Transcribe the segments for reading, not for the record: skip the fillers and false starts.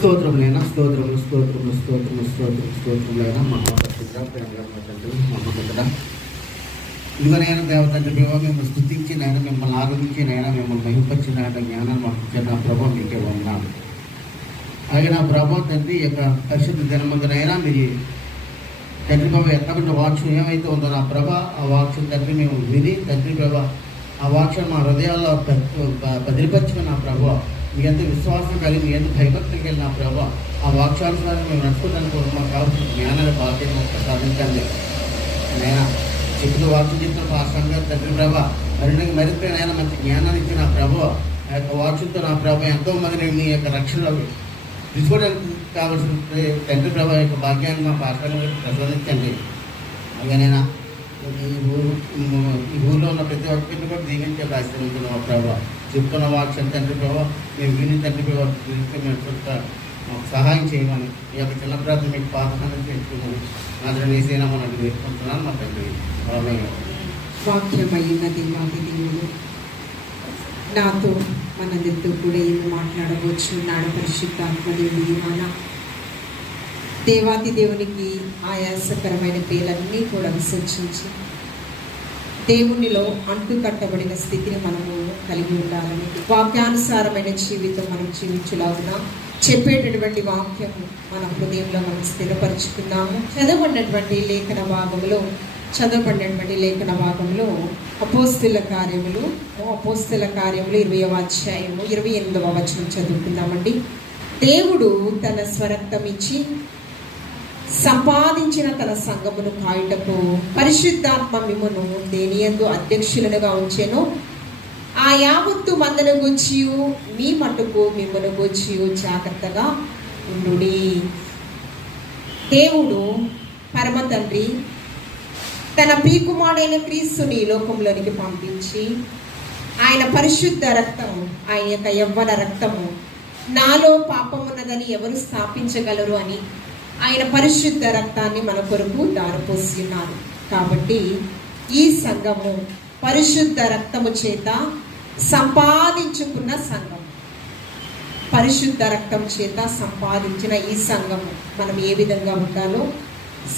స్తోత్రములైనా స్తోత్రములైనా మా తండ్రి మా ఇక్కడ ఇదిగోనైనా దేవతండ్రి మేము స్తుతించి నైనా మిమ్మల్ని ఆరాధించి నైనా మిమ్మల్ని మహింపచ్చిన జ్ఞానాన్ని మాకు ఇచ్చిన నా ప్రభావం మీకే ఉన్నాను. అలాగే నా ప్రభావం తండ్రి ఈ యొక్క పరిశుద్ధ దినమందునైనా మీరు తండ్రి ప్రభావ ఎత్తకుండా వాక్యం ఏమైతే ఉందో నా ప్రభ ఆ వాక్యం తండ్రి మేము విని తండ్రి ప్రభ ఆ వాక్యం మా హృదయాల్లో భద్రపరుచుకున్న నా ప్రభావ మీ ఎంత విశ్వాసం కలిగి మీ ఎంత భయభక్తులు కలిగిన నా ప్రభావ ఆ వాక్యానుసారం మేము నడుచుకోవడానికి మాకు కావాల్సిన జ్ఞానాన్ని బాధ్యత ప్రసాదించండి. నైనా చెప్పిన వాక్యం చెప్పిన పాఠశాల తండ్రి ప్రభా మరింత నైనా మంచి జ్ఞానాన్ని ఇచ్చిన నా ప్రభావ ఆ యొక్క వాక్యంతో నా ప్రభావ ఎంతో మందిని మీ యొక్క రక్షణలో తీసుకోవడానికి కావాల్సిన తండ్రి ప్రభావ యొక్క భాగ్యాన్ని మా పాఠశాల ప్రసాదించండి. అలాగేనైనా ఈ ఊళ్ళో ఉన్న ప్రతి ఒక్కరిని కూడా దీవించే ఆశ్రయించిన ప్రభావ చెప్తున్న వాక్యం తండ్రి ప్రభావ మేము విని తండ్రి ప్రభావ మాకు సహాయం చేయమని ఈ యొక్క చిన్న ప్రార్థన మీకు పాఠాన్ని చేసుకున్నాను. నాదర వేసైనా మనం వేసుకుంటున్నాను మా తండ్రి. వాక్యమైనది మాది దేవుడు నాతో మనందరితో కూడా ఏమి మాట్లాడవచ్చు. నాడ పరిశుద్ధాత్మదేవుడి మన దేవాది దేవునికి ఆయాసకరమైన పేర్లన్నీ కూడా విసర్జించి దేవునిలో అంటు కట్టబడిన స్థితిని మనము కలిగి ఉండాలని వాక్యానుసారమైన జీవితం మనం జీవించలాగున చెప్పేటటువంటి వాక్యం మన హృదయంలో మనం స్థిరపరుచుకున్నాము. చదవబడినటువంటి లేఖన భాగంలో అపోస్తుల కార్యములు 20వ అధ్యాయము 28వ వచనం చదువుకుందామండి. దేవుడు తన స్వరక్తం ఇచ్చి సంపాదించిన తన సంఘమును కాయుటకు పరిశుద్ధాత్మ మిమ్మును దేనియందు అధ్యక్షులుగా ఉంచెను. ఆ యావత్తు మందను గూర్చియు మీ మట్టుకు మిమ్మను గూర్చియు జాగ్రత్తగా ఉండుడి. దేవుడు పరమ తండ్రి తన ప్రియకుమారుడైన క్రీస్తుని లోకంలోనికి పంపించి ఆయన పరిశుద్ధ రక్తము, ఆయన యొక్క యవ్వన రక్తము నాలో పాపమున్నదని ఎవరు స్థాపించగలరు అని ఆయన పరిశుద్ధ రక్తాన్ని మన కొరకు దారపోసి ఉన్నారు. కాబట్టి ఈ సంఘము పరిశుద్ధ రక్తము చేత సంపాదించుకున్న సంఘం, పరిశుద్ధ రక్తం చేత సంపాదించిన ఈ సంఘము మనం ఏ విధంగా ఉండాలో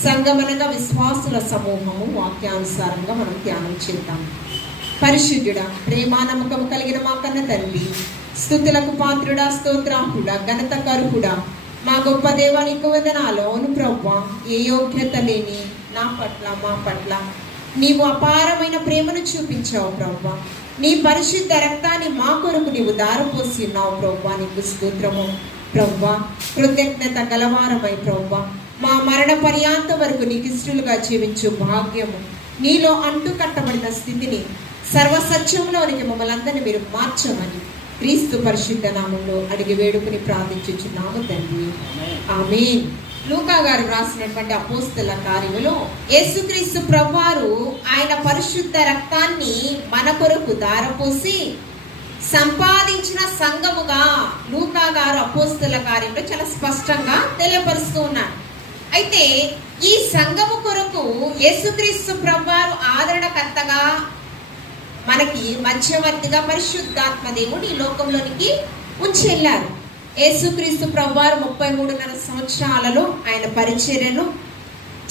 సంఘమనగా విశ్వాసుల సమూహము వాక్యానుసారంగా మనం ధ్యానం చేద్దాం. పరిశుద్ధుడా, ప్రేమానమ్మకము కలిగిన మా కన్న తండ్రి, స్తుతులకు పాత్రుడా, స్తోత్రాహుడా, ఘనత కరుహుడా, మా గొప్ప దేవానికి వందనాలు. అవును ప్రభువా, ఏ యోగ్యత లేని నా పట్ల మా పట్ల నీవు అపారమైన ప్రేమను చూపించావు ప్రభువా. నీ పరిశుద్ధ రక్తాన్ని మా కొరకు నీవు దారపోసి ఉన్నావు ప్రభువా. నీకు స్తోత్రము ప్రభువా. కృతజ్ఞత గలవారమై ప్రభువా, మా మరణ పర్యాంత వరకు నీకు ఇష్టలుగా జీవించు భాగ్యము, నీలో అంటు కట్టబడిన స్థితిని సర్వసత్యంలోనికి మమ్మల్ని అందరినీ మీరు మార్చమని క్రీస్తు పరిశుద్ధ నామంలో అడిగి వేడుకుని ప్రార్థించుచున్నాము తండ్రి, ఆమేన్. లూకా గారు రాసినటువంటి అపోస్తల కార్యములో యేసుక్రీస్తు ప్రభువారు ఆయన పరిశుద్ధ రక్తాన్ని మన కొరకు దారపోసి సంపాదించిన సంఘముగా లూకా గారు అపోస్తల కార్యంలో చాలా స్పష్టంగా తెలియపరుస్తూ ఉన్నారు. అయితే ఈ సంఘము కొరకు యేసుక్రీస్తు ప్రభువారు ఆదరణకర్తగా మనకి మధ్యవర్తిగా పరిశుద్ధాత్మ దేవుడు ఈ లోకంలోనికి ఉంచి వెళ్ళారు. యేసుక్రీస్తు ప్రభువారు 33.5 సంవత్సరాలలో ఆయన పరిచర్యను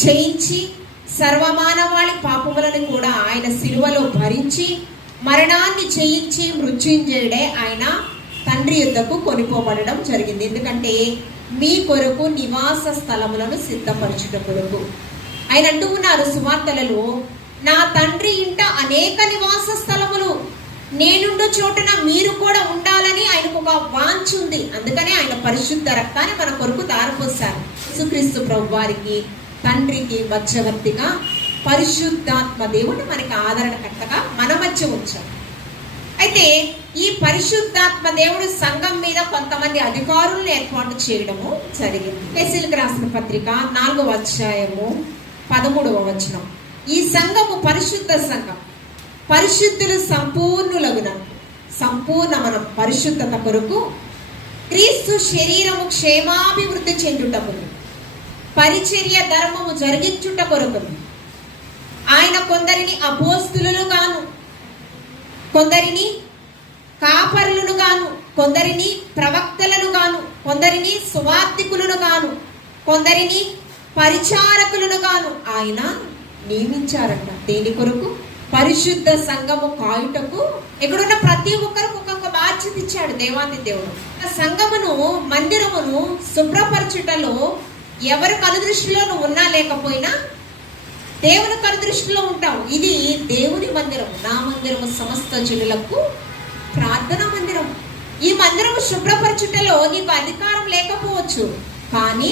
చేయించి సర్వమానవాళి పాపములను కూడా ఆయన శిలువలో భరించి మరణాన్ని జయించి మృత్యుంజయుడే ఆయన తండ్రి యుద్ధకు కొనిపోబడడం జరిగింది. ఎందుకంటే మీ కొరకు నివాస స్థలములను సిద్ధపరచుట కొరకు ఆయన అంటూ ఉన్నారు సువార్తలలో, నా తండ్రి ఇంట అనేక నివాస స్థలములు, నేనుండు చోటున మీరు కూడా ఉండాలని ఆయనకు ఒక వాంఛ ఉంది. అందుకనే ఆయన పరిశుద్ధ రక్తాన్ని మన కొరకు దారపోశారు. యేసుక్రీస్తు ప్రభువారికి తండ్రికి మధ్యవర్తిగా పరిశుద్ధాత్మ దేవుడు మనకి ఆదరణకర్తగా మన మధ్య ఉంచారు. అయితే ఈ పరిశుద్ధాత్మ దేవుడు సంఘం మీద కొంతమంది అధికారులను ఏర్పాటు చేయడము జరిగింది. ఎఫెసీయులకు రాసిన పత్రిక 4వ అధ్యాయము 13వ వచనం. ఈ సంఘము పరిశుద్ధ సంఘం, పరిశుద్ధులు సంపూర్ణ మనం పరిశుద్ధత కొరకు క్రీస్తు శరీరము క్షేమాభివృద్ధి చెందుటకు పరిచర్య ధర్మము జరిగించుట కొరకు ఆయన కొందరిని అపోస్తులను గాను, కొందరిని కాపరులను గాను, కొందరిని ప్రవక్తలను గాను, కొందరిని సువార్థికులను గాను, కొందరిని పరిచారకులను గాను ఆయన నియమించారంట. దేని కొరకు? పరిశుద్ధ సంఘము కాయుటకు. ఇక్కడున్న ప్రతి ఒక్కరికి ఒక్కొక్క బాధ్యత ఇచ్చాడు దేవాది దేవుడు. సంఘమును, మందిరమును శుభ్రపరచుటలో ఎవరి కనుదృష్టిలో ఉన్నా లేకపోయినా దేవుని కనుదృష్టిలో ఉంటాం. ఇది దేవుని మందిరము. నా మందిరము సమస్త జనులకు ప్రార్థనా మందిరం. ఈ మందిరము శుభ్రపరచుటలో నీకు అధికారం లేకపోవచ్చు, కానీ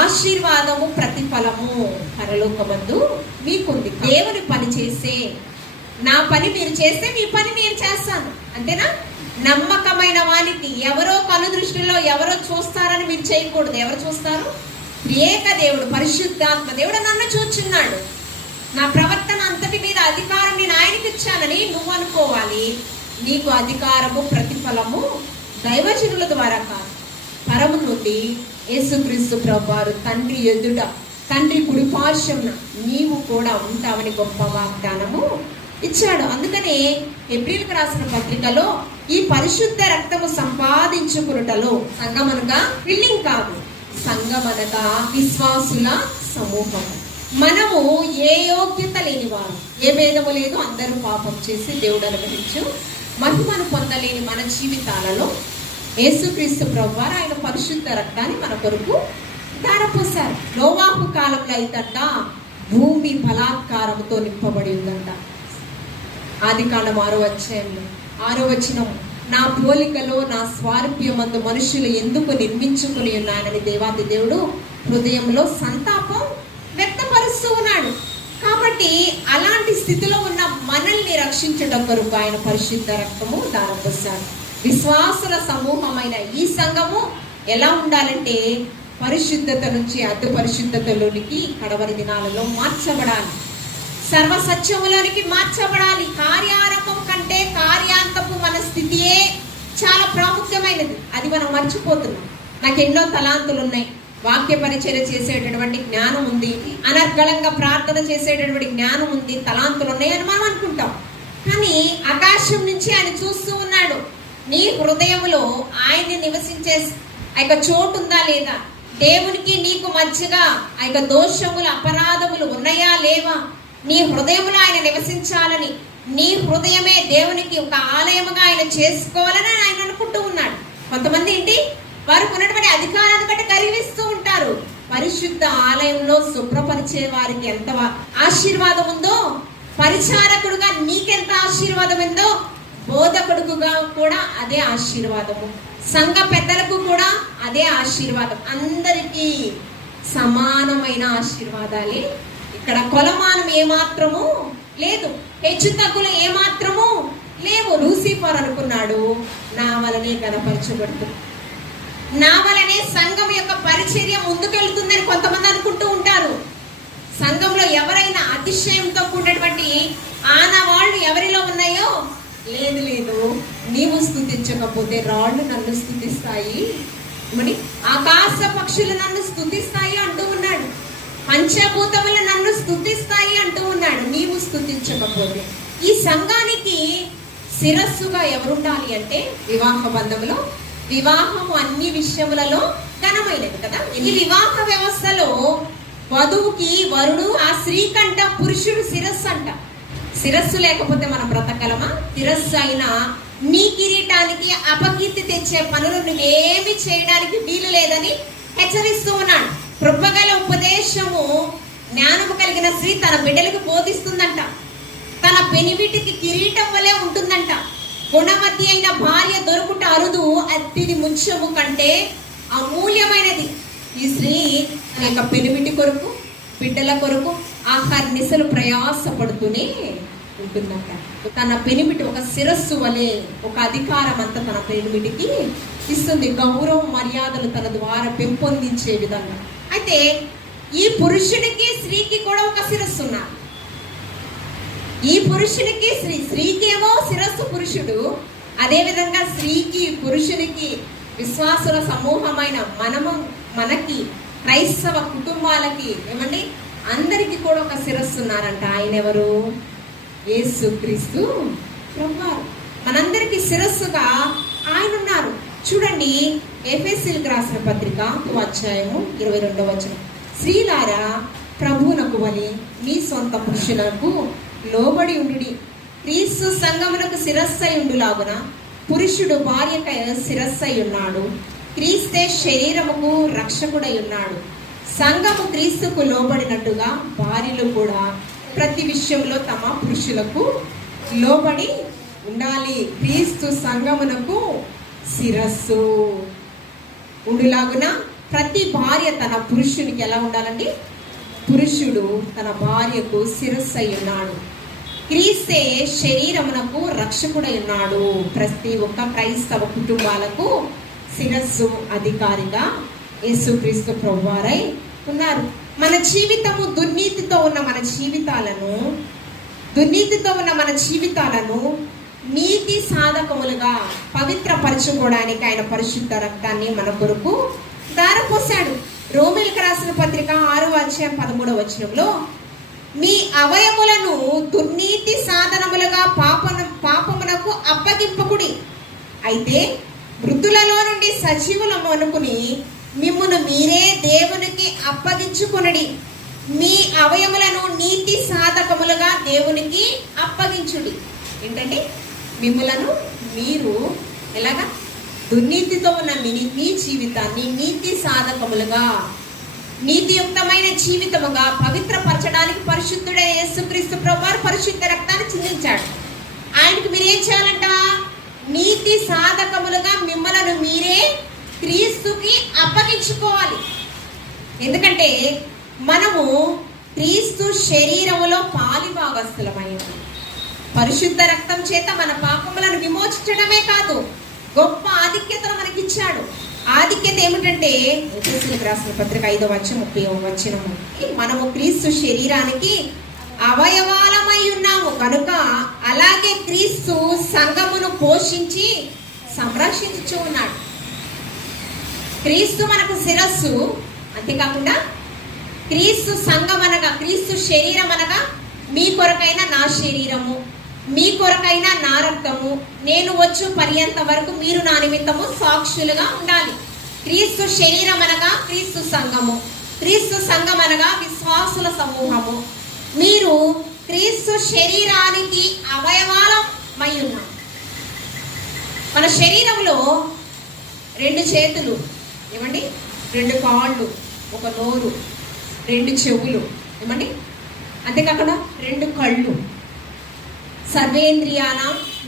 ఆశీర్వాదము, ప్రతిఫలము పరలోకమందు మీకుంది. దేవుని పని చేసే, నా పని మీరు చేస్తే మీ పని నేను చేస్తాను, అంతేనా? నమ్మకమైన వానికి ఎవరో కను దృష్టిలో ఎవరో చూస్తారని మీరు చేయకూడదు. ఎవరు చూస్తారు? ఏక దేవుడు, పరిశుద్ధాత్మ దేవుడు నన్ను చూచున్నాడు, నా ప్రవర్తన అంతటి మీద అధికారం నేను ఆయనకి ఇచ్చానని నువ్వు అనుకోవాలి. నీకు అధికారము, ప్రతిఫలము దైవజనుల ద్వారా కాదు, పరము నుండి యేసుక్రీస్తు ప్రభువారు తండ్రి ఎదుట, తండ్రి కుడిపార్శ్వమున నీవు కూడా ఉంటావని గొప్ప వాగ్దానము ఇచ్చాడు. అందుకనే ఏప్రిల్కి రాసిన పత్రికలో ఈ పరిశుద్ధ రక్తము సంపాదించుకున్నటలో సంఘమనగా బిల్డింగ్ కాదు, సంఘమనగా విశ్వాసుల సమూహము. మనము ఏ యోగ్యత లేని వారు, ఏ భేదము లేదు, అందరూ పాపం చేసి దేవుడు అనుగ్రహించు మహిమను పొందలేని మన జీవితాలలో యేసుక్రీస్తు ప్రభువారు ఆయన పరిశుద్ధ రక్తాన్ని మన కొరకు ధారపోశారు. నోవాహు కాలంలో అయితంట భూమి బలాత్కారంతో నింపబడి ఉందంట. ఆదికాండం 6వ అధ్యాయంలో 6వ వచనం, నా పోలికలో నా స్వారూప్యమందు మనుషులు ఎందుకు నిర్మించుకుని ఉన్నానని దేవాది దేవుడు హృదయంలో సంతాపం వ్యక్తపరుస్తూ ఉన్నాడు. కాబట్టి అలాంటి స్థితిలో ఉన్న మనల్ని రక్షించడం కొరకు ఆయన పరిశుద్ధ రక్తము ధారపోశారు. విశ్వాసుల సమూహమైన ఈ సంఘము ఎలా ఉండాలంటే పరిశుద్ధత నుంచి అతి పరిశుద్ధతలోనికి కడవరి దినాలలో మార్చబడాలి, సర్వసత్యములోనికి మార్చబడాలి. కార్యారంభం కంటే కార్యాంతపు మన స్థితియే చాలా ప్రాముఖ్యమైనది. అది మనం మర్చిపోతున్నాం. నాకు ఎన్నో తలాంతులు ఉన్నాయి, వాక్య పరిచర్య చేసేటటువంటి జ్ఞానం ఉంది, అనర్గళంగా ప్రార్థన చేసేటటువంటి జ్ఞానం ఉంది, తలాంతులు ఉన్నాయని మనం అనుకుంటాం. కానీ ఆకాశం నుంచి ఆయన చూస్తూ ఉన్నాడు. నీ హృదయములో ఆయన్ని నివసించే ఆ యొక్క చోటు ఉందా లేదా? దేవునికి నీకు మధ్యగా ఆ యొక్క దోషములు, అపరాధములు ఉన్నాయా లేవా? నీ హృదయములో ఆయన నివసించాలని, నీ హృదయమే దేవునికి ఒక ఆలయముగా ఆయన చేసుకోవాలని ఆయన అనుకుంటూ ఉన్నాడు. కొంతమంది ఏంటి, వారికి ఉన్నటువంటి అధికారాన్ని బట్టి గర్విస్తూ ఉంటారు. పరిశుద్ధ ఆలయంలో శుభ్రపరిచే వారికి ఎంత ఆశీర్వాదం ఉందో, పరిచారకుడుగా నీకెంత ఆశీర్వాదం ఉందో, బోధకుడుగా కూడా అదే ఆశీర్వాదము, సంఘ పెద్దలకు కూడా అదే ఆశీర్వాదం. అందరికీ సమానమైన ఆశీర్వాదాలే. ఇక్కడ కొలమానం ఏమాత్రము లేదు, హెచ్చు తగ్గులు ఏమాత్రము లేవు. లూసిఫర్ అనుకున్నాడు నా వలనే గణపరచబడుతుంది, నా వలనే సంఘం యొక్క పరిచర్య ముందుకెళ్తుందని కొంతమంది అనుకుంటూ ఉంటారు. సంఘంలో ఎవరైనా అతిశయంతో కూడినటువంటి ఆనవాళ్ళు ఎవరిలో ఉన్నాయో, లేదు లేదు, నీవు స్తుతించకపోతే రాళ్ళు నన్ను స్తుతిస్తాయి, మరి ఆకాశ పక్షులు నన్ను స్తుతిస్తాయి అంటూ ఉన్నాడు, పంచభూతములు నన్ను స్తుతిస్తాయి అంటూ ఉన్నాడు, నీవు స్తుతించకపోతే. ఈ సంఘానికి శిరస్సుగా ఎవరుండాలి అంటే వివాహ బంధంలో, వివాహము అన్ని విషయములలో ఘనమైనది కదా. ఈ వివాహ వ్యవస్థలో వధువుకి వరుడు, ఆ స్త్రీ కంట పురుషుడు శిరస్సు అంట. శిరస్సు లేకపోతే మనం బ్రతకలమా? శిరస్సు అయినా నీ కిరీటానికి అపకీర్తి తెచ్చే పనులు నువ్వేమి చేయడానికి వీలు లేదని హెచ్చరిస్తూ ఉన్నాడు. కృపగల ఉపదేశము జ్ఞానము కలిగిన స్త్రీ తన బిడ్డలకు బోధిస్తుందంట, తన పెనివిటికి కిరీటం వలె ఉంటుందంట. గుణవతి అయిన భార్య దొరుకుట అరుదు, అతిది ముత్యము కంటే అమూల్యమైనది. ఈ స్త్రీ తన యొక్క పెనిమిటి కొరకు, బిడ్డల కొరకు ఆహర్నిశలు ప్రయాసపడుతూనే ఉంటుందంట. తన పెనిమిటి ఒక శిరస్సు వలె ఒక అధికారం అంతా తన పెనిమిటికి ఇస్తుంది, గౌరవం మర్యాదలు తన ద్వారా పెంపొందించే విధంగా. అయితే ఈ పురుషుడికి స్త్రీకి కూడా ఒక శిరస్సు ఉన్నారు. ఈ పురుషునికి స్త్రీకి ఏమో శిరస్సు పురుషుడు, అదే విధంగా స్త్రీకి పురుషునికి విశ్వాసుల సమూహమైన మనకి క్రైస్తవ కుటుంబాలకి ఏమండి అందరికి కూడా ఒక శిరస్సు ఉన్నారంట. ఆయన ఎవరు? యేసుక్రీస్తు ప్రభువారు. మనందరికి శిరస్సుగా ఆయన ఉన్నారు. చూడండి, ఎఫెసీయులకు రాసిన పత్రిక 2:22. స్త్రీలారా, ప్రభువునకు వలె మీ సొంత పురుషులకు లోబడి ఉండుడి. క్రీస్తు సంఘమునకు శిరస్సై ఉండులాగున పురుషుడు భార్యకై శిరస్సై ఉన్నాడు. క్రీస్తే శరీరముకు రక్షకుడై ఉన్నాడు. సంఘము క్రీస్తుకు లోబడినట్టుగా భార్యలు కూడా ప్రతి విషయంలో తమ పురుషులకు లోబడి ఉండాలి. క్రీస్తు సంఘమునకు శిరస్సు ఉండులాగున ప్రతి భార్య తన పురుషునికి ఎలా ఉండాలండి? పురుషుడు తన భార్యకు శిరస్సు అయి ఉన్నాడు. క్రీస్తే శరీరమునకు రక్షకుడై ఉన్నాడు. ప్రతి ఒక్క క్రైస్తవ కుటుంబాలకు శిరస్సు అధికారిగా యేసుక్రీస్తు ప్రభువారై ఉన్నారు. మన జీవితము దుర్నీతితో ఉన్న మన జీవితాలను నీతి సాధకములుగా పవిత్రపరచుకోవడానికి ఆయన పరిశుద్ధ రక్తాన్ని మన కొరకు ధారపోశాడు. రోమీయులకు రాసిన పత్రిక 6:13 మీ అవయములను దుర్నీతి సాధనములుగా పాపమునకు అప్పగింపకుడి. అయితే మృతులలో నుండి సజీవులము అనుకుని మిమ్మును మీరే దేవునికి అప్పగించుకొనుడి. మీ అవయములను నీతి సాధకములుగా దేవునికి అప్పగించుడి. ఏంటంటే మిమ్ములను మీరు ఎలాగా దుర్నీతితో ఉన్న మీ జీవితాన్ని నీతి సాధకములుగా, నీతియుక్తమైన జీవితముగా పవిత్రపరచడానికి పరిశుద్ధుడైన యేసుక్రీస్తు ప్రభువారు పరిశుద్ధ రక్తాన్ని చిందించాడు. ఆయనకు మీరు ఏం చేయాలంట? నీతి సాధకములుగా మిమ్మలను మీరే క్రీస్తుకి అప్పగించుకోవాలి. ఎందుకంటే మనము క్రీస్తు శరీరములో పాలిభాగస్థులమైనది. పరిశుద్ధ రక్తం చేత మన పాపములను విమోచించడమే కాదు, గొప్ప ఆధిక్యతను మనకిచ్చాడు. ఆధిక్యత ఏమిటంటే ఎఫెసీయులకు రాసిన పత్రిక 5:30 మనము క్రీస్తు శరీరానికి అవయవాలమై ఉన్నాము కనుక అలాగే క్రీస్తు సంఘమును పోషించి సంరక్షించు ఉన్నాడు. క్రీస్తు మనకు శిరస్సు, అంతేకాకుండా క్రీస్తు సంఘం అనగా, క్రీస్తు శరీరం అనగా మీ కొరకైనా నా శరీరము, మీ కొరకైనా నా రక్తము, నేను వచ్చు పర్యంత వరకు మీరు నా నిమిత్తము సాక్షులుగా ఉండాలి. క్రీస్తు శరీరం అనగా క్రీస్తు సంఘము, క్రీస్తు సంఘం అనగా విశ్వాసుల సమూహము. మీరు క్రీస్తు శరీరానికి అవయవాలమై ఉన్నారు. మన శరీరంలో 2 చేతులు, ఏమండి, 2 కాళ్ళు, 1 నోరు, 2 చెవులు, ఏమండి, అంతేకాకుండా 2 కళ్ళు, సర్వేంద్రియాన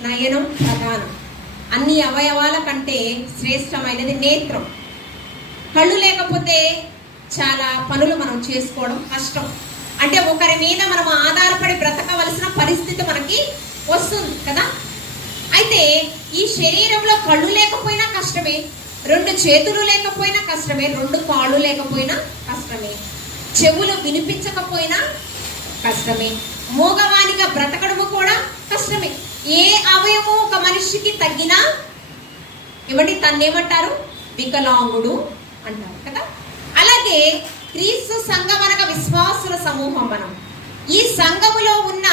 నయనం ప్రధానం. అన్ని అవయవాల కంటే శ్రేష్టమైనది నేత్రం. కళ్ళు లేకపోతే చాలా పనులు మనం చేసుకోవడం కష్టం. అంటే ఒకరి మీద మనం ఆధారపడి బ్రతకవలసిన పరిస్థితి మనకి వస్తుంది కదా. అయితే ఈ శరీరంలో కళ్ళు లేకపోయినా కష్టమే, 2 చేతులు లేకపోయినా కష్టమే, 2 కాళ్ళు లేకపోయినా కష్టమే, చెవులు వినిపించకపోయినా కష్టమే, మూగవానిగా బ్రతకడము కూడా కష్టమే. ఏ అవయవము ఒక మనిషికి తగ్గినా ఏమండి తన్నేమంటారు? వికలాంగుడు అంటారు కదా. అలాగే క్రీస్తు సంఘం అనగా విశ్వాసుల సమూహం. మనం ఈ సంఘములో ఉన్న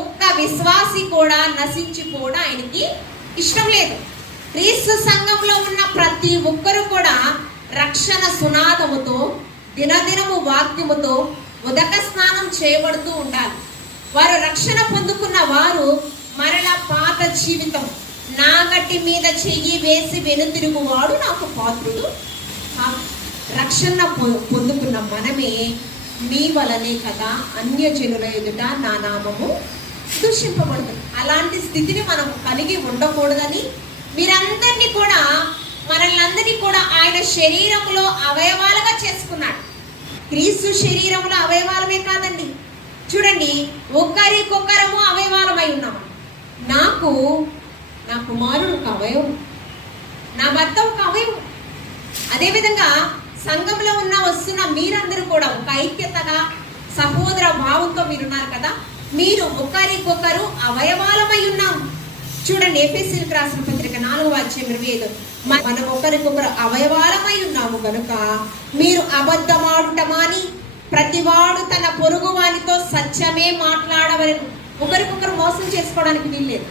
ఒక్క విశ్వాసి కూడా నశించిపోవడం ఆయనకి ఇష్టం లేదు. క్రీస్తు సంఘంలో ఉన్న ప్రతి ఒక్కరు కూడా రక్షణ సునాదముతో, దినదినము వాక్యముతో ఉదక స్నానం చేయబడుతూ ఉండాలి. వారు రక్షణ పొందుకున్న వారు మరలా పాత జీవితం, నాగటి మీద చెయ్యి వేసి వెనుతిరుగువాడు నాకు పాత్రుడు. రక్షణ పొందుకున్న మనమే మీ వలనే కదా అన్యజనుల ఎదుట నా నామము దూషింపబడుతుంది. అలాంటి స్థితిని మనం కలిగి ఉండకూడదని మీరందరినీ కూడా, మనల్ని కూడా ఆయన శరీరంలో అవయవాలుగా చేసుకున్నాడు. క్రీస్తు శరీరంలో అవయవాలమే కాదండి, చూడండి, ఒకరికొకరము అవయవాలమై ఉన్నాము. నాకు నా కుమారుడు ఒక అవయవం, నా భర్త ఒక అవయవం. అదేవిధంగా సంఘంలో వస్తున్న మీరందరూ కూడా ఒక ఐక్యతగా, సహోదర భావంతో మీరున్నారు కదా. మీరు ఒకరికొకరు అవయవాలమై ఉన్నాము. చూడండి, ఎఫెసీయులకు రాసిన పత్రిక 4:25 మనం ఒకరికొకరు అవయవాలమై ఉన్నాము కనుక మీరు అబద్ధమాడుటమాని ప్రతివాడు తన పొరుగు వానితో సత్యమే మాట్లాడవలెను. ఒకరికొకరు మోసం చేసుకోవడానికి వీల్లేదు.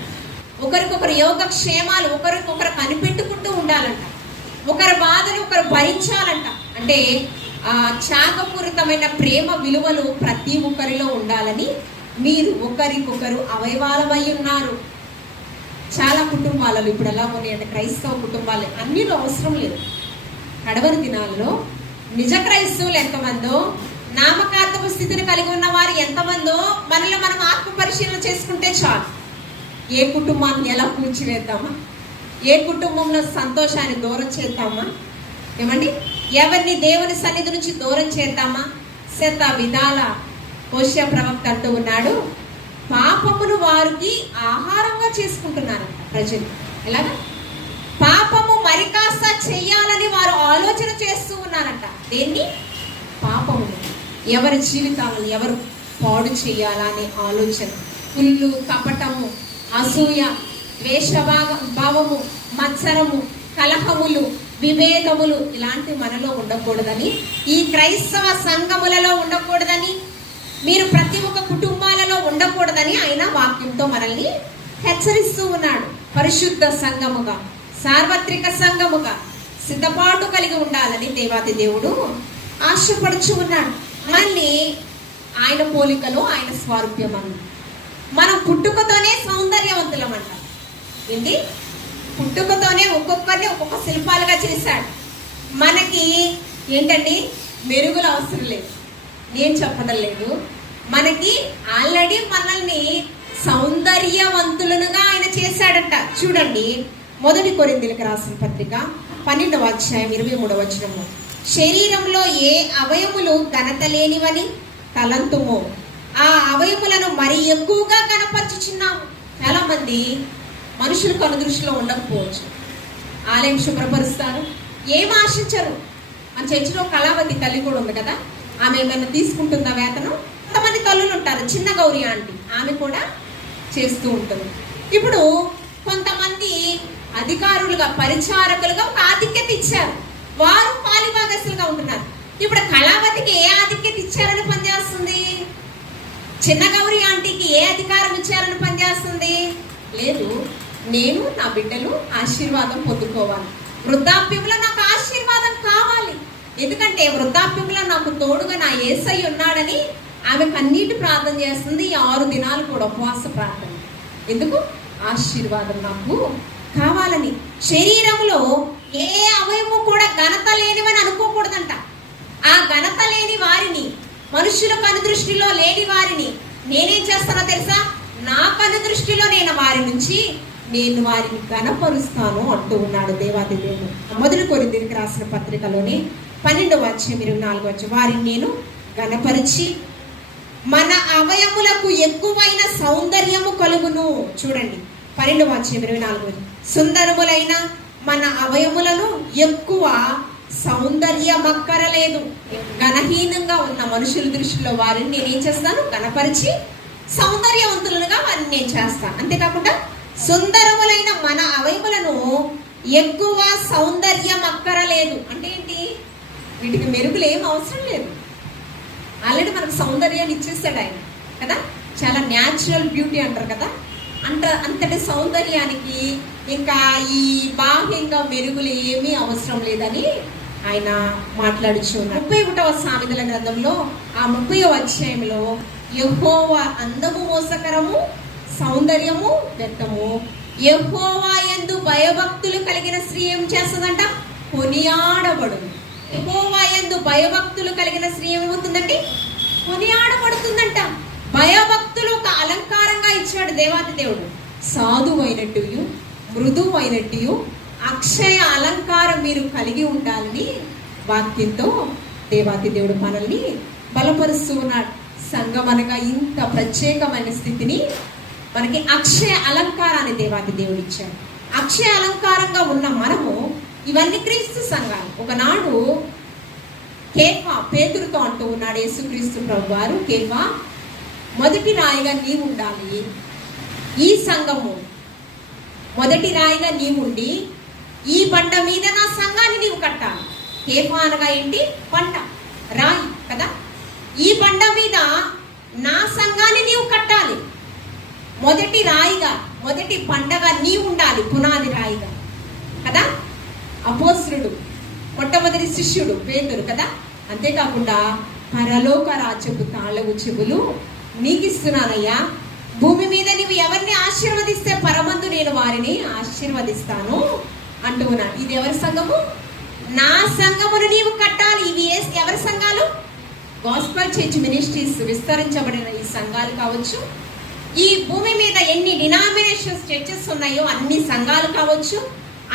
ఒకరికొకరు యోగక్షేమాలు ఒకరికొకరు కనిపెట్టుకుంటూ ఉండాలంట. ఒకరి బాధలు ఒకరు భరించాలంట. అంటే త్యాగపూరితమైన ప్రేమ విలువలు ప్రతి ఒక్కరిలో ఉండాలని మీరు ఒకరికొకరు అవయవాలమై ఉన్నారు. చాలా కుటుంబాలలో ఇప్పుడు ఎలా ఉన్నాయంటే క్రైస్తవ కుటుంబాలు అన్నిలో అవసరం లేదు. కడవరి దినాల్లో నిజ క్రైస్తవులు ఎంతమందో, నామకార్థపు స్థితిని కలిగి ఉన్న వారు ఎంతమందో మనలో మనం ఆత్మ పరిశీలన చేసుకుంటే చాలు. ఏ కుటుంబాన్ని ఎలా కూల్చివేద్దామా, ఏ కుటుంబంలో సంతోషాన్ని దూరం చేద్దామా, ఏమండి ఎవరిని దేవుని సన్నిధి నుంచి దూరం చేద్దామా? శత విధాల హోషేయ ప్రవక్త అంటూ ఉన్నాడు, పాపమును వారికి ఆహారంగా చేసుకుంటున్నారంట ప్రజలు. ఎలాగా? పాపము మరి కాస్త చెయ్యాలని వారు ఆలోచన చేస్తూ ఉన్నారంట. దేన్ని? పాపము. ఎవరి జీవితాలను ఎవరు పాడు చేయాలా అనే ఆలోచన, కుళ్ళు, కపటము, అసూయ, ద్వేషభావము, మత్సరము, కలహములు, విభేదములు ఇలాంటి మనలో ఉండకూడదని, ఈ క్రైస్తవ సంఘములలో ఉండకూడదని, మీరు ప్రతి ఒక్క కుటుంబాలలో ఉండకూడదని ఆయన వాక్యంతో మనల్ని హెచ్చరిస్తూ ఉన్నాడు. పరిశుద్ధ సంఘముగా, సార్వత్రిక సంఘముగా సిద్ధపాటు కలిగి ఉండాలని దేవాది దేవుడు ఆశపడుచు ఉన్నాడు. మళ్ళీ ఆయన పోలికలో ఆయన స్వారూప్యం అన్న మనం పుట్టుకతోనే సౌందర్యవంతులం అంట. ఏంటి? పుట్టుకతోనే ఒక్కొక్కరిని ఒక్కొక్క శిల్పాలుగా చేశాడు. మనకి ఏంటండి మెరుగులు అవసరం లేదు, నేను చెప్పడం లేదు. మనకి ఆల్రెడీ మనల్ని సౌందర్యవంతులుగా ఆయన చేశాడంట. చూడండి, 1 కొరింథీయులకు రాసిన పత్రిక 12వ అధ్యాయం 23వ వచనము, శరీరంలో ఏ అవయములు ఘనత లేనివని తలంతుమో ఆ అవయములను మరి ఎక్కువగా కనపరుచుచున్నాము. చాలా మంది మనుషులు కనుదృష్టిలో ఉండకపోవచ్చు, ఆలయం శుభ్రపరుస్తారు, ఏం ఆశించరు. మన చర్చిలో కళావతి తల్లి కూడా ఉంది కదా, ఆమె ఏమైనా తీసుకుంటుందా వేతనం? కొంతమంది తల్లులు ఉంటారు, చిన్న గౌరి ఆంటీ, ఆమె కూడా చేస్తూ ఉంటుంది. ఇప్పుడు కొంతమంది అధికారులుగా, పరిచారకులుగా ఒక ఆధిక్యత ఇచ్చారు, వారు పాలిభాగస్తులుగా ఉంటున్నారు. ఇప్పుడు కళావతికి ఏ ఆధిక్యత ఇచ్చారని పనిచేస్తుంది? చిన్న గౌరి ఆంటీకి ఏ అధికారం ఇచ్చారని పనిచేస్తుంది? లేదు. నేను నా బిడ్డలు ఆశీర్వాదం పొందుకోవాలి, వృద్ధాప్యంలో నాకు ఆశీర్వాదం కావాలి, ఎందుకంటే వృద్ధాప్యంలో నాకు తోడుగా నా యేసయ్య ఉన్నాడని ఆమె కన్నీటి ప్రార్థన చేస్తుంది. ఈ 6 దినాలు కూడా ఉపవాస ప్రార్థన. ఎందుకు? ఆశీర్వాదం నాకు కావాలని. శరీరంలో ఏ అవయము కూడా ఘనత లేనివని అనుకోకూడదంట. ఆ ఘనత లేని వారిని, మనుషుల కనుదృష్టిలో లేని వారిని నేనేం చేస్తానో తెలుసా? నా కనుదృష్టిలో నేను వారి నుంచి నేను వారిని ఘనపరుస్తాను అంటూ ఉన్నాడు దేవాది దేవుడు. 1 కొరింథీయులకు రాసిన పత్రికలోని 12వ అధ్యాయం 24వ వచనం, వారిని నేను ఘనపరిచి మన అవయములకు ఎక్కువైన సౌందర్యము కలుగును. చూడండి, 12వ అధ్యాయం 24వ వచనం, సుందరములైన మన అవయములను ఎక్కువ సౌందర్యమక్కరలేదు. ఘనహీనంగా ఉన్న మనుషుల దృష్టిలో వారిని నేనేం చేస్తాను? ఘనపరిచి సౌందర్యవంతులుగా వారిని నేను చేస్తాను. అంతేకాకుండా సుందరములైన మన అవయములను ఎక్కువ సౌందర్యం అక్కరలేదు. అంటే ఏంటి? వీటికి మెరుగులు ఏం అవసరం లేదు, ఆల్రెడీ మనకు సౌందర్యాన్ని ఇచ్చేస్తాడు ఆయన కదా. చాలా న్యాచురల్ బ్యూటీ అంటారు కదా, అంతటి సౌందర్యానికి ఇంకా ఈ బాహ్యంగా మెరుగులు ఏమీ అవసరం లేదని ఆయన మాట్లాడుచు ఉన్నారు. 31వ సామెతల గ్రంథంలో ఆ 30వ అధ్యాయంలో, యెహోవా అందము మోసకరము, సౌందర్యము వ్యర్థము. యెహోవా యందు భయభక్తులు కలిగిన స్త్రీ ఏం చేస్తుందంట? కొనియాడబడును. యెహోవా యందు భయభక్తులు కలిగిన స్త్రీ ఏమవుతుందండి? కొనియాడబడుతుందంట. భయభక్తులు ఒక అలంకారంగా ఇచ్చాడు దేవాది దేవుడు. సాధువైనట్టు, మృదువైనట్టు అక్షయ అలంకారం మీరు కలిగి ఉండాలని వాక్యంతో దేవాది దేవుడు మనల్ని బలపరుస్తూ ఉన్నాడు. సంఘం అనగా ఇంత ప్రత్యేకమైన స్థితిని మనకి అక్షయ అలంకారాన్ని దేవాది దేవుడు ఇచ్చాడు. అక్షయ అలంకారంగా ఉన్న మనము ఇవన్నీ క్రీస్తు సంఘాలు. ఒకనాడు కేఫా పేతురుతో అంటూ ఉన్నాడు యేసుక్రీస్తు ప్రభు వారు, కేఫా, మొదటి రాయిగా నీవు ఉండాలి, ఈ సంఘము మొదటి రాయిగా నీవుండి ఈ బండ మీద నా సంఘాన్ని నీవు కట్టాలి. కేఫా అనగా ఏంటి? బండ, రాయి కదా. ఈ బండ మీద నా సంఘాన్ని నీవు కట్టాలి. మొదటి రాయిగా, మొదటి పండగ నీ ఉండాలి, పునాది రాయిగా కదా. అపోస్తులుడు, మొట్టమొదటి శిష్యుడు పేతురు కదా. అంతేకాకుండా పరలోక రాజ్యపు తాళపు చెవులు నీకు ఇస్తున్నానయ్యా. భూమి మీద నీవు ఎవరిని ఆశీర్వదిస్తే పరమందు నేను వారిని ఆశీర్వదిస్తాను అంటూ ఉన్నాను. ఇది ఎవరి సంఘము? నా సంఘమును నీవు కట్టాలి. ఇవి ఎవరి సంఘాలు? గాస్పెల్ చర్చ్ మినిస్ట్రీస్ విస్తరించబడిన ఈ సంఘాలు కావచ్చు. ఈ భూమి మీద ఎన్ని డినామినేషన్స్ చర్చెస్ ఉన్నాయో అన్ని సంఘాలు కావచ్చు.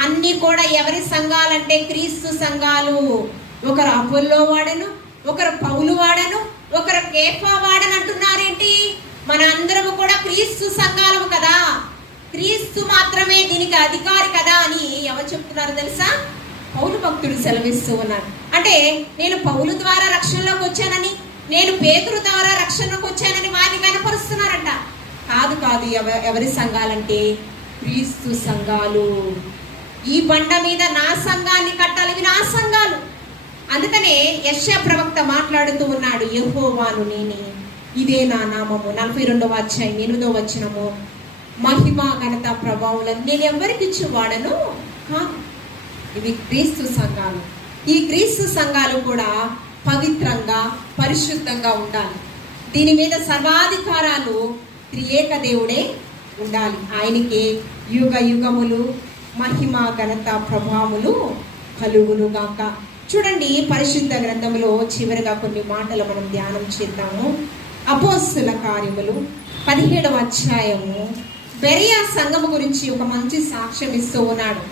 అన్ని కూడా ఎవరి సంఘాలంటే క్రీస్తు సంఘాలు. ఒకరు అపోల్లో వాడను, ఒకరు పౌలు వాడను, ఒకరు కేఫా వాడను అంటున్నారేంటి? మన అందరము కూడా క్రీస్తు సంఘాలము కదా, క్రీస్తు మాత్రమే దీనికి అధికారి కదా అని ఎవరు చెప్తున్నారు తెలుసా? పౌలు భక్తుడు సెలవిస్తూ ఉన్నాడు. అంటే నేను పౌలు ద్వారా రక్షణలోకి వచ్చానని, నేను పేతురు ద్వారా రక్షణలోకి వచ్చానని వారిని కనపరుస్తున్నారంట. కాదు కాదు, ఎవరి సంఘాలంటే క్రీస్తు సంఘాలు. ఈ బండ మీద నా సంఘాన్ని కట్టాలి, ఇవి నా సంఘాలు. అందుకనే యెషయా ప్రవక్త మాట్లాడుతూ ఉన్నాడు, యెహోవాను నేనే, ఇదే నా నామము. 42వ అధ్యాయం 8వ వచనము, మహిమ ఘనత ప్రభావాలను నేను ఎవరికి ఇచ్చేవాడను కాదు. ఇవి క్రీస్తు సంఘాలు. ఈ క్రీస్తు సంఘాలు కూడా పవిత్రంగా పరిశుద్ధంగా ఉండాలి. దీని మీద సర్వాధికారాలు త్రియేక దేవుడే ఉండాలి. ఆయనకి యుగ యుగములు మహిమ ఘనత ప్రభావములు కలుగునుగాక. చూడండి, పరిశుద్ధ గ్రంథములో చివరిగా కొన్ని మాటలు మనం ధ్యానం చేద్దాము. అపోస్తుల కార్యములు 17వ అధ్యాయము బెరియా సంఘము గురించి ఒక మంచి సాక్ష్యం ఇస్తూ ఉన్నాడు.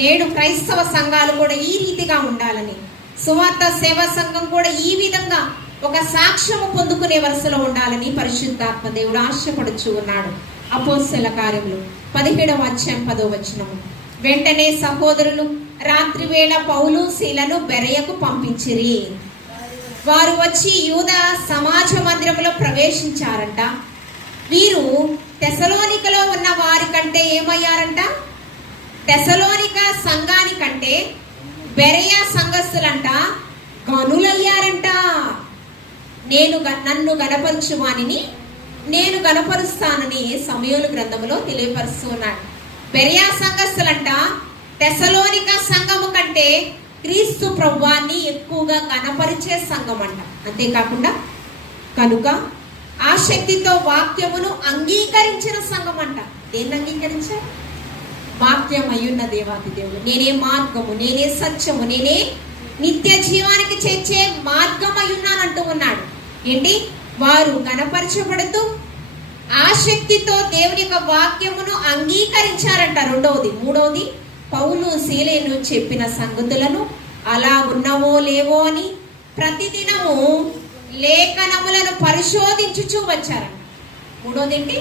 నేడు క్రైస్తవ సంఘాలు కూడా ఈ రీతిగా ఉండాలని, సువార్త సేవా సంఘం కూడా ఈ విధంగా ఒక సాక్ష్యము పొందుకునే వరుసలో ఉండాలని పరిశుద్ధాత్మ దేవుడు ఆశపడుచు ఉన్నాడు. అపోస్తుల కార్యములు 17వ అధ్యాయం 10వ వచనము, వెంటనే సహోదరులు రాత్రి వేళ పౌలు శీలను బెరయకు పంపించిరి. వారు వచ్చి యూదా సమాజ మందిరంలో ప్రవేశించారంట. వీరు తెసలోనికలో ఉన్న వారి కంటే ఏమయ్యారంట? తెసలోనిక సంఘానికంటే బెరయా సంఘస్థులంట గనులయ్యారంట. నన్ను గనపరచు వానిని నేను గనపరుస్తానని సమూయేలు గ్రంథములో తెలియపరుస్తున్నాడు. బెరయా సంఘస్థులంట తెసలోనిక సంఘము కంటే క్రీస్తు ప్రభువాన్ని ఎక్కువగా కనపరిచే సంఘం అంట. అంతేకాకుండా కనుక ఆ శక్తితో వాక్యమును అంగీకరించిన సంఘం అంట. దేన్ని అంగీకరించారు? వాక్యం అయ్యున్న దేవాది దేవుడు, నేనే మార్గము, నేనే సత్యము, నేనే నిత్య జీవానికి చేర్చే మార్గం అయ్యున్నానంటూ ఉన్నాడు. ఏంటి? వారు కనపరచబడుతూ ఆ శక్తితో దేవుని యొక్క వాక్యమును అంగీకరించారంట. రెండవది. మూడవది, పౌలు శీలేను చెప్పిన సంగతులను అలా ఉన్నవో లేవో అని ప్రతిదినము లేఖనములను పరిశోధించుచూ వచ్చారంట. మూడోది ఏంటి?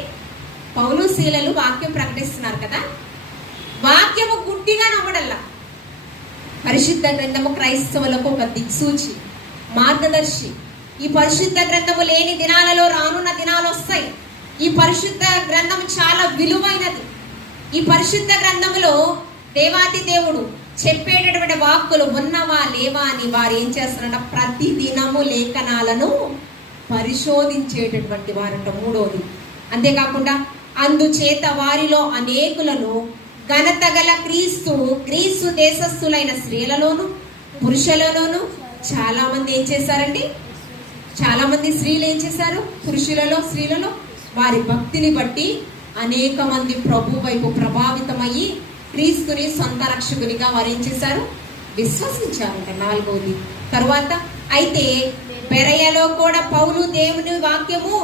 పౌలు శీలలు వాక్యం ప్రకటిస్తున్నారు కదా, వాక్యము గుడ్డిగా నమ్మడల్లా. పరిశుద్ధ గ్రంథము క్రైస్తవులకు ఒక దిక్సూచి, మార్గదర్శి. ఈ పరిశుద్ధ గ్రంథము లేని దినాలలో రానున్న దినాలు వస్తాయి. ఈ పరిశుద్ధ గ్రంథము చాలా విలువైనది. ఈ పరిశుద్ధ గ్రంథములో దేవాతి దేవుడు చెప్పేటటువంటి వాక్కులు ఉన్నవా లేవా అని వారు ఏం చేస్తారంట? ప్రతి దినము లేఖనాలను పరిశోధించేటటువంటి వారంట. మూడోది. అంతేకాకుండా అందుచేత వారిలో అనేకులను ఘనత గల గ్రీసు దేశస్థులైన స్త్రీలలోను పురుషులలోను చాలా మంది ఏం చేశారండి? చాలా మంది స్త్రీలు ఏం చేశారు? పురుషులలో స్త్రీలలో వారి భక్తిని బట్టి అనేక మంది ప్రభు వైపు ప్రభావితమయ్యి క్రీస్తుని సొంత రక్షకునిగా వారు ఏం చేశారు? విశ్వసించారంట. నాలుగవది. తరువాత అయితే బెరయలో కూడా పౌలు దేవుని వాక్యము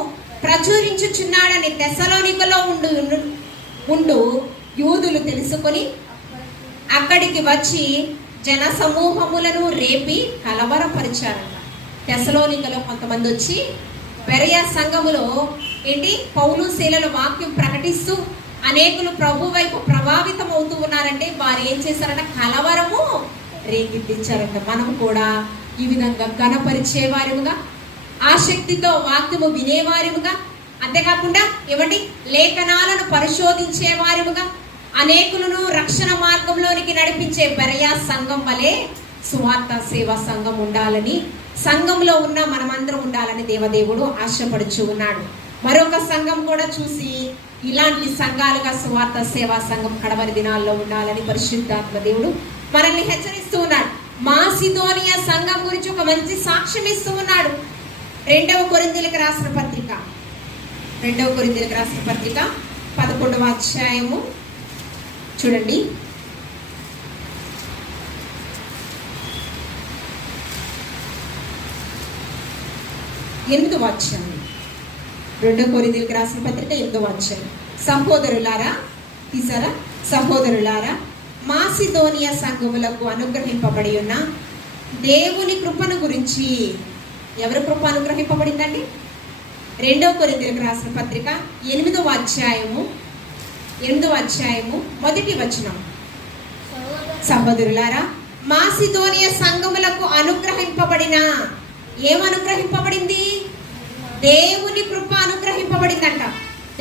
ప్రచురించుచున్నాడని తెసలోనికలో ఉండు యూదులు తెలుసుకొని అక్కడికి వచ్చి జన సమూహములను రేపి కలవరపరిచారంట. తెసలోనికలో కొంతమంది వచ్చి బెరయా సంఘములో ఏంటి పౌలు శీలల వాక్యం ప్రకటిస్తూ అనేకులు ప్రభు వైపు ప్రభావితం అవుతూ ఉన్నారంటే వారు ఏం చేశారంట? కలవరము రేకెత్తించారంట. మనం కూడా ఈ విధంగా గణపరిచే వారిముగా, ఆసక్తితో వాక్యము వినేవారిముగా, అంతేకాకుండా ఏమండి లేఖనాలను పరిశోధించే వారిముగా, అనేకులను రక్షణ మార్గంలోనికి నడిపించే బెరయా సంఘం వలె సువార్త సేవా సంఘం ఉండాలని, సంఘంలో ఉన్న మనమందరం ఉండాలని దేవదేవుడు ఆశపడుచు ఉన్నాడు. మరొక సంఘం కూడా చూసి ఇలాంటి సంఘాలుగా సువార్త సేవా సంఘం కడవరి దినాల్లో ఉండాలని పరిశుద్ధాత్మ దేవుడు మనల్ని హెచ్చరిస్తూ ఉన్నాడు. మాసిదోనియా సంఘం గురించి ఒక మంచి సాక్ష్యం ఇస్తూ ఉన్నాడు. 2వ కొరింథీయులకు రాసిన పత్రిక 11వ అధ్యాయము చూడండి. 8వ అధ్యాయం 2 కొరింథీయులకు రాసిన పత్రిక 8వ అధ్యాయం. సహోదరులారా, తీసారా? సహోదరులారా, మాసిదోనియా సంఘములకు అనుగ్రహింపబడి ఉన్న దేవుని కృపను గురించి, ఎవరి కృప అనుగ్రహింపబడిందండి? 2 కొరింథీయులకు రాసిన పత్రిక 8వ అధ్యాయము 1వ వచనం. సహోదరులారా, మాసిదోనియా సంఘములకు అనుగ్రహింపబడిన, ఏమనుగ్రహింపబడింది? దేవుని కృప అనుగ్రహింపబడిందంట.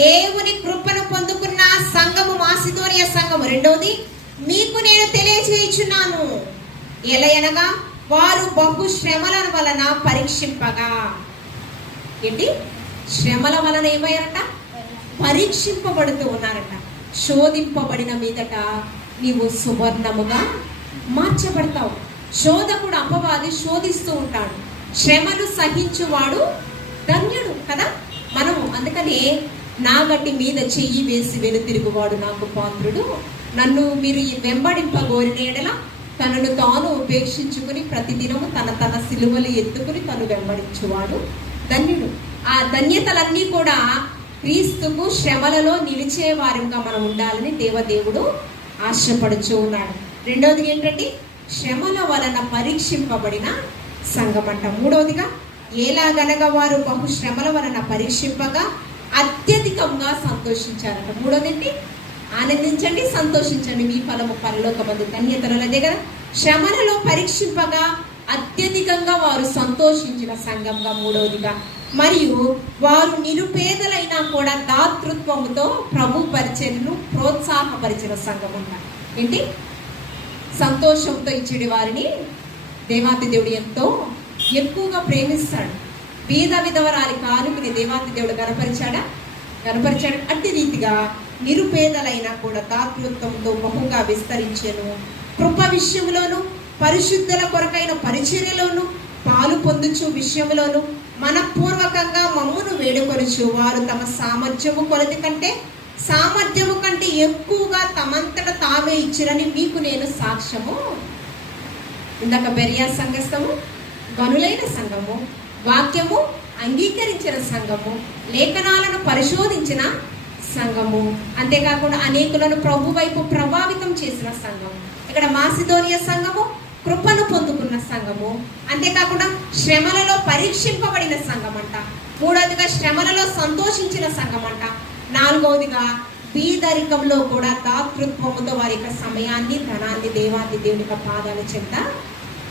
దేవుని కృపను పొందుకున్న సంఘము మాసిదోనియా సంఘము. 2వది, మీకు నేను తెలియజేయుచున్నాను, ఎలయనగా వారు బహు శ్రమల వలన పరీక్షింపగా. ఏంటి? శ్రమల వలన ఏమయ్యారట? పరీక్షింపబడుతూ ఉన్నారట. శోధింపబడిన మీదట నీవు సువర్ణముగా మార్చబడతావు. శోధకుడు, అపవాది శోధిస్తూ ఉంటాడు. శ్రమను సహించువాడు ధన్యుడు కదా. మనము అందుకనే నాగటి మీద చెయ్యి వేసి వెనుతిరుగువాడు నాకు పాత్రుడు, నన్ను మీరు వెంబడింపగోరిన ఎడల తనను తాను ఉపేక్షించుకుని ప్రతిదినము తన సిలువలు ఎత్తుకుని తను వెంబడించువాడు ధన్యుడు. ఆ ధన్యతలన్నీ కూడా క్రీస్తుకు శ్రమలలో నిలిచే వారిగా మనం ఉండాలని దేవదేవుడు ఆశపడుచూ ఉన్నాడు. 2వది ఏంటంటే శ్రమల వలన పరీక్షింపబడిన సంఘమంట. 3వదిగా, ఎలాగనగా వారు బహు శ్రమల వలన పరీక్షింపగా అత్యధికంగా సంతోషించారట. 3వది ఏంటి? ఆనందించండి, సంతోషించండి, మీ ఫలము పరలోకమందు ధన్యతల దగ్గర. శ్రమలలో పరీక్షింపగా అత్యధికంగా వారు సంతోషించిన సంఘంగా 3వదిగా. మరియు వారు నిరుపేదలైనా కూడా దాతృత్వముతో ప్రభు పరిచర్యను ప్రోత్సాహపరిచిన సంఘం ఉంటారు. ఏంటి? సంతోషంతో ఇచ్చేది వారిని దేవాతి దేవుడు ఎంతో ఎక్కువగా ప్రేమిస్తాడు. బీద విధవరాలి కానుకని దేవాతి దేవుడు గనపరిచాడు. అట్టి రీతిగా నిరుపేదలైనా కూడా దాతృత్వంతో బహుగా విస్తరించెను. కృప విషయంలోను, పరిశుద్ధుల కొరకైన పరిచర్యలోను, పాలు పొందుచు విషయంలోను మనపూర్వకంగా మమ్మును వేడుకొనుచు వారు తమ సామర్థ్యము కంటే ఎక్కువగా తమంతట తామే ఇచ్చిరని మీకు నేను సాక్ష్యము. ఇందాక బెరియా సంఘస్థము గనులైన సంఘము, వాక్యము అంగీకరించిన సంఘము, లేఖనాలను పరిశోధించిన సంఘము, అంతేకాకుండా అనేకులను ప్రభు వైపు ప్రభావితం చేసిన సంఘము. ఇక్కడ మాసిదోనియా సంఘము కృపను పొందుకున్న సంఘము, అంతేకాకుండా శ్రమలలో పరీక్షింపబడిన సంఘం అంట. 3వదిగా శ్రమలలో సంతోషించిన సంఘం అంట. 4వదిగా బీదరికంలో కూడా దాతృత్వముతో వారి యొక్క సమయాన్ని, ధనాన్ని దేవాది దేవుని పాదాల చెంత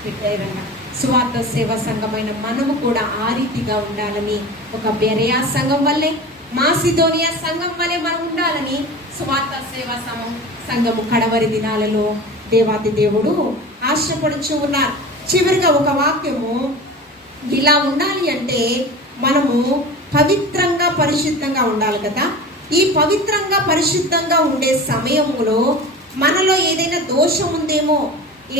పెట్టారంట. సువార్త సేవా సంఘమైన మనము కూడా ఆ రీతిగా ఉండాలని, ఒక బెరియా సంఘం వల్లే, మాసిదోనియా సంఘం వల్లే మనం ఉండాలని సువార్త సేవా సంఘము కడవరి దినాలలో దేవాది దేవుడు ఆశపడుచు ఉన్నారు. చివరిగా ఒక వాక్యము, ఇలా ఉండాలి అంటే మనము పవిత్రంగా పరిశుద్ధంగా ఉండాలి కదా. ఈ పవిత్రంగా పరిశుద్ధంగా ఉండే సమయంలో మనలో ఏదైనా దోషం ఉందేమో,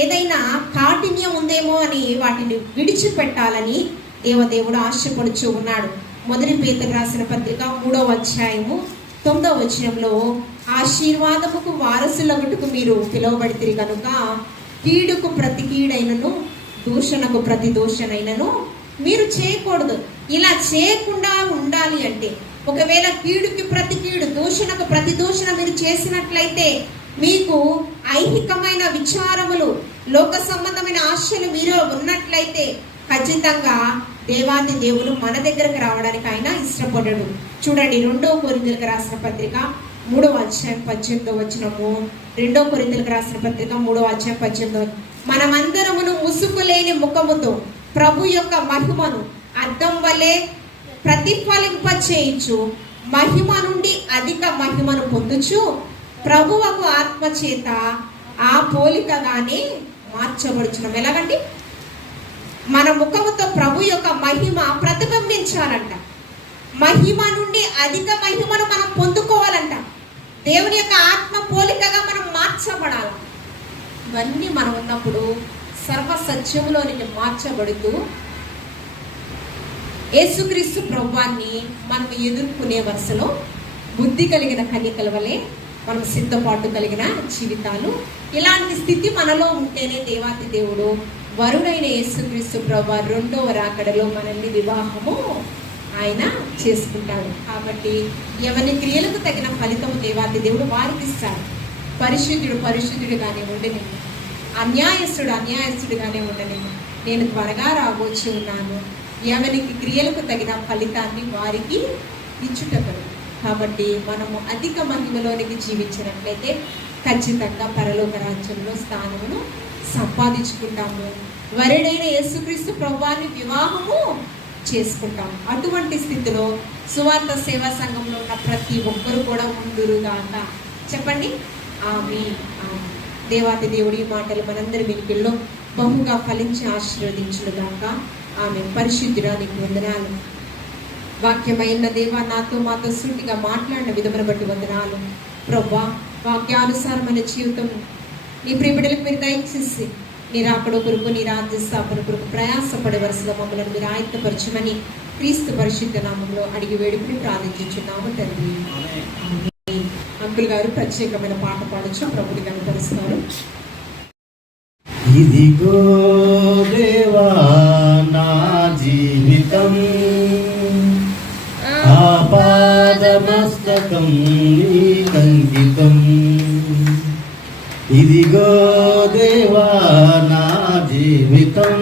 ఏదైనా కాఠిన్యం ఉందేమో అని వాటిని విడిచిపెట్టాలని దేవదేవుడు ఆశపడుచు ఉన్నాడు. 1 పేతురు రాసిన పత్రిక 3వ అధ్యాయము 9వ వచనంలో, ఆశీర్వాదముకు వారసులగుటకు మీరు పిలువబడితిరి కనుక కీడుకు ప్రతి కీడైనను దూషణకు ప్రతి దూషణైనను మీరు చేయకూడదు. ఇలా చేయకుండా ఉండాలి అంటే, ఒకవేళ కీడుకి ప్రతి కీడు, దూషణకు ప్రతి దూషణ మీరు చేసినట్లయితే, మీకు ఐహికమైన విచారములు, లోక సంబంధమైన ఆశలు మీరు ఉన్నట్లయితే ఖచ్చితంగా దేవాది దేవుడు మన దగ్గరకు రావడానికి ఆయన ఇష్టపడడు. చూడండి, 2 కొరింథీయులకు రాసిన పత్రిక 3వ అధ్యాయం 18వ వచనము. 2 కొరింథీయులకు రాసిన పత్రిక 3వ అధ్యాయం 18వ, మనమందరమును ముసుగులేని ముఖముతో ప్రభు యొక్క మహిమను అద్దం వలె ప్రతిఫలింప చేయించు మహిమ నుండి అధిక మహిమను పొందుచు ప్రభువుకు ఆత్మ చేత ఆ పోలికగానే మార్చబడుచున్నాం. ఎలాగండి? మన ముఖముతో ప్రభు యొక్క మహిమ ప్రతిబింబించాలంట. మహిమ నుండి అధిక మహిమను మనం పొందుకోవాలంట. దేవుని యొక్క ఆత్మ పోలికగా మనం మార్చబడాలి. ఇవన్నీ మనం ఉన్నప్పుడు సర్వ సత్యములోనికి మార్చబడుతూ యేసుక్రీస్తు ప్రభువాన్ని మనం ఎదుర్కొనే వరుసలో బుద్ధి కలిగిన కన్యకల వలె మనం సిద్ధపాటు కలిగిన జీవితాలు, ఇలాంటి స్థితి మనలో ఉంటేనే దేవాతి దేవుడు వరుడైన యేసుక్రీస్తు ప్రభువు రెండవ రాకడలో మనల్ని వివాహము ఆయన చేసుకుంటాడు. కాబట్టి ఎవరి క్రియలకు తగిన ఫలితము దేవాతి దేవుడు వారికి ఇస్తాడు. పరిశుద్ధుడుగానే ఉండని, అన్యాయస్తుడుగానే ఉండని, నేను త్వరగా రాబోచి ఉన్నాను, ఎవరికి క్రియలకు తగిన ఫలితాన్ని వారికి ఇచ్చుటకు. కాబట్టి మనము అధిక మహిమలోనికి జీవించినట్లయితే ఖచ్చితంగా పరలోక రాజ్యంలో స్థానమును సంపాదించుకుంటాము. వరుడైన యేసుక్రీస్తు ప్రభువాన్ని వివాహము చేసుకుంటాం. అటువంటి స్థితిలో సువార్త సేవా సంఘంలో ఉన్న ప్రతి ఒక్కరు కూడా ఉండురుగాక. చెప్పండి ఆమేన్. దేవాతి దేవుడి మాటలు మనందరి వినికిల్లో బహుగా ఫలించి ఆశీర్వదించునుగాక. ఆమె పరిశుద్ధుడానికి వందనాలు. వాక్యమైన దేవా, నాతో మాతో సూటిగా మాట్లాడిన విధమును బట్టి వందనాలు ప్రభువా. వాక్యానుసారమైన జీవితం నీ ప్రియబిడ్డలకు మీరు దయచేసి నీ రాకడ కొరకు, నీ రాజ్య స్థాపన కొరకు ప్రయాసపడే వరుసలో మమ్మల్ని మీరు ఆయుత్తపరచమని క్రీస్తు పరిశుద్ధ నామంలో అడిగి వేడుకుని ప్రార్థించున్నాము తండ్రి. అంకుల్ గారు ప్రత్యేకమైన పాట పాడొచ్చు, ప్రభుని కనపరుస్తున్నారు. ఇదిగో దేవా నా జీవితం, ఆపాదమస్తకం నీకంకితం. ఇదిగో దేవా నా జీవితం,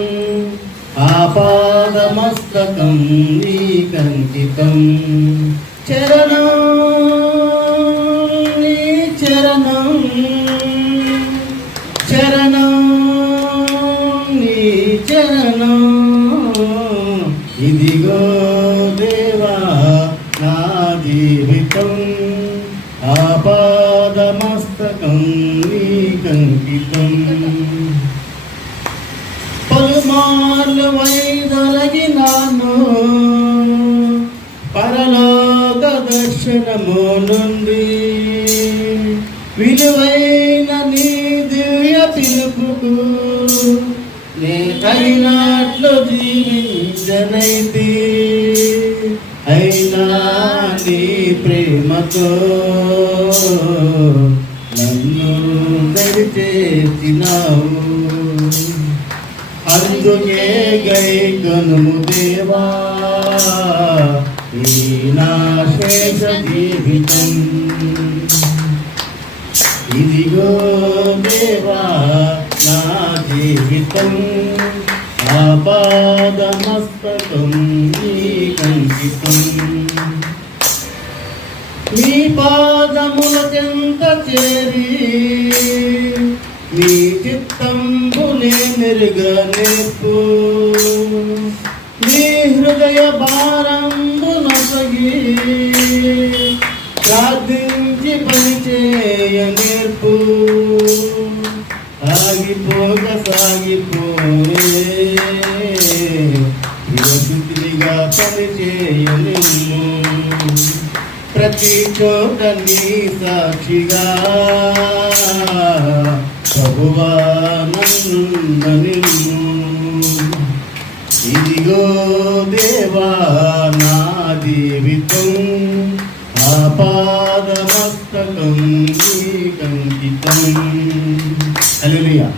ఆపాదమస్తకం నీకంకితం. చరణం నీ చరణం, చరణం నీ చరణం. ఇదిగో దేవా నా జీవితం, ఆపాదమస్తకం నీకంకితం. పలుమార్లు వైదొలగినాను పరలోక దర్శనము నుండి, విలువైన నీ దివ్య పిలుపుకు నే తగినట్లు జీవించనైతి. అయినా నీ ప్రేమతో నన్ను దరిచేసినావు. అందుకే గైకొనుము దేవా ఈ నా శేష జీవితం. ఇదిగో దేవా నా జీవితం, ఆపాదమస్తకం నీకంకితం. నీ పాదముల చెంత చేరి నీ చిత్తంబునే మెరుగనేపు. నీ హృదయ భారంబు నొసగి ప్రార్థించి పనిచేయ నేర్పు. సాగిపోయే శుద్ధిగా పనిచేయలేము. ప్రతి చోట నీ సాక్షిగా ప్రభువా నన్నుండనిమ్ము. ఇదిగో దేవా నా జీవితం, ఆపాదమస్తకం నీకంకితం. హల్లెలూయా.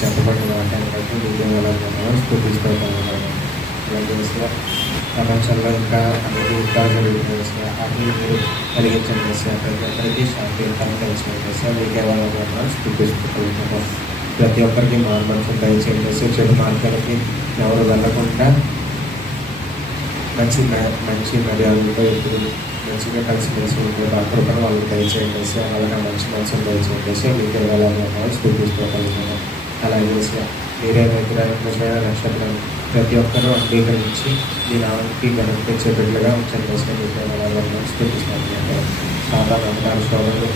చెప్పబడిన వాటిని బట్టి ప్రపంచంలో ఇంకా అన్ని యుద్ధాలు జరుగుతున్నాయి. అన్ని మీరు కలిగించండి సార్. ప్రతి ఒక్కరికి శాంతి యుద్ధాలు కలిసి సార్. మీకే వాళ్ళ స్థితిస్తున్నాం. ప్రతి ఒక్కరికి మార్గం దయచేయండి సార్. చెడు మార్గాలకి ఎవరు వెళ్ళకుండా మంచి మర్యాదలతో ఇప్పుడు మంచిగా కలిసిమెలిసి ఉంటుంది. అక్కడ కూడా వాళ్ళు దయచేయండి సార్. అలాగే మంచి మనసును దయచేయండి సార్. మీకే వాళ్ళ స్థితిస్తున్నాం. అలాగే సార్ మీరే విగ్రహం నక్షత్రం ప్రతి ఒక్కరూ అంగీకరించి మీ నామకి గణించే బిడ్డలుగా ఉంచండి సార్. మీకే వాళ్ళ స్థితిస్తున్నాం. సాధారణ శోభలు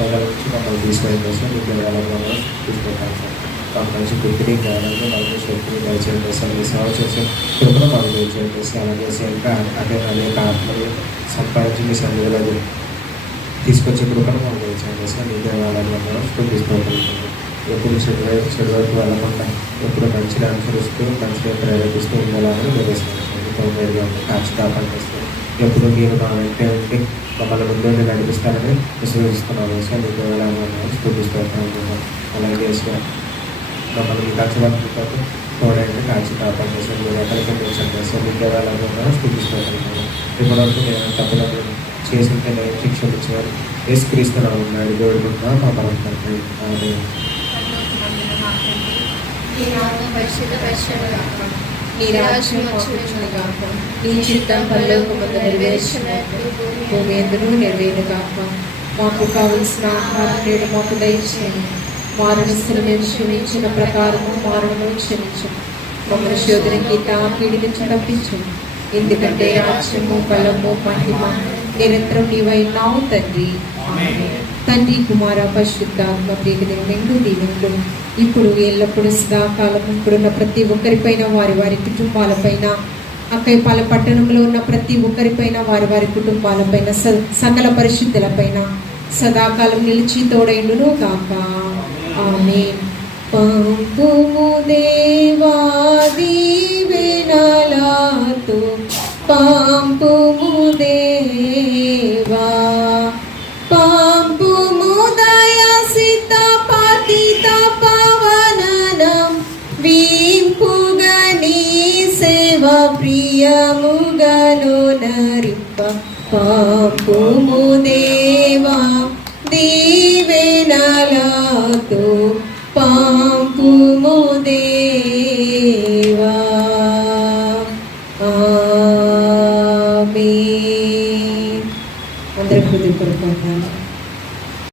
ప్రజల నుంచి మమ్మల్ని తీసుకెళ్ళి సార్ మీకు వెళ్ళాలని తీసుకుంటాను సార్. మాకు మంచి బుద్ధిని జ్ఞానాన్ని మాకు శక్తిని దయచేయండి సార్. మీ సేవ చేసే కృపను మాకు దయచేయండి సార్. అలాగే ఇంకా అనేక ఆత్మలు సంపాదించి మీ సన్నిధిలో తీసుకొచ్చే కృపను మాకు దయచేయండి సార్. మీ దేవాలయంలో మనం స్థుతిస్తూంటుంది. ఎప్పుడు చెడు వైపు వెళ్ళకుండా ఎప్పుడు మంచిని అనుసరిస్తూ మంచిగా ప్రేరేపిస్తూ ఉండాలని వేరేగా కాచి కాపాడిస్తూ ఎప్పుడు మీరు మా వెంటే ఉండి మమ్మల్ని ముందు నడిపిస్తారని విశ్వసిస్తున్నాను సార్. మీ దేవాలయంలో స్థుతిస్తున్నాను. అలాగే సార్ మమ్మల్ని మీ కక్షవాటితో తోడైతే కాచి కాపాడిస్తాను. మీరు ఎక్కడికి తెచ్చండి సార్. మీ దేవాలయంలో స్థుతిస్తున్నాను. ఇప్పటివరకు నేను తప్పులను చేసింటే నేను శిక్షణ ఇచ్చేవారు యేసుక్రీస్తున్నాను ఉన్నాడు దేవుడుకుంటున్నా మా మనం తండ్రి. నీ రాజ్యం వచ్చును గాక, నీ చిత్తం పరలోకమందు నెరవేర్చినట్లు భూమి యందును నెరవేరును గాక. మాకు కావలసిన ఆహారం నేడు మాకు దయచేయండి. మారణస్తులు మేము క్షమించిన ప్రకారము మారణము క్షమించు. మమ్మల్ని శోధనకి పీడి నుంచి తప్పించు. ఎందుకంటే రాజ్యము బలము మహిమ నిరంతరం నీవైనావు తండ్రి. తండ్రి కుమార పరిశుద్ధాత్మ ప్రియకు మెండు దీవెనలు ఇప్పుడు ఎల్లప్పుడూ సదాకాలం ఇప్పుడున్న ప్రతి ఒక్కరిపైన వారి వారి కుటుంబాలపైన అక్కయ్యపాలెం పట్టణంలో ఉన్న ప్రతి ఒక్కరిపైన వారి వారి కుటుంబాలపైన సకల పరిశుద్ధులపైన సదాకాలం నిలిచి తోడైండును గాక. ఆమేన్. పంపుము దేవా దీవెనలతో పంపుము దేవా, పంపుము దయాసిత పతిత పవననం వీంపుగని సేవ ప్రియముగను నరింప. పంపుము దేవా దీవెనలతో పంపుము దేవా. ఆమేన్. అందరూ హృదయపూర్వకంగా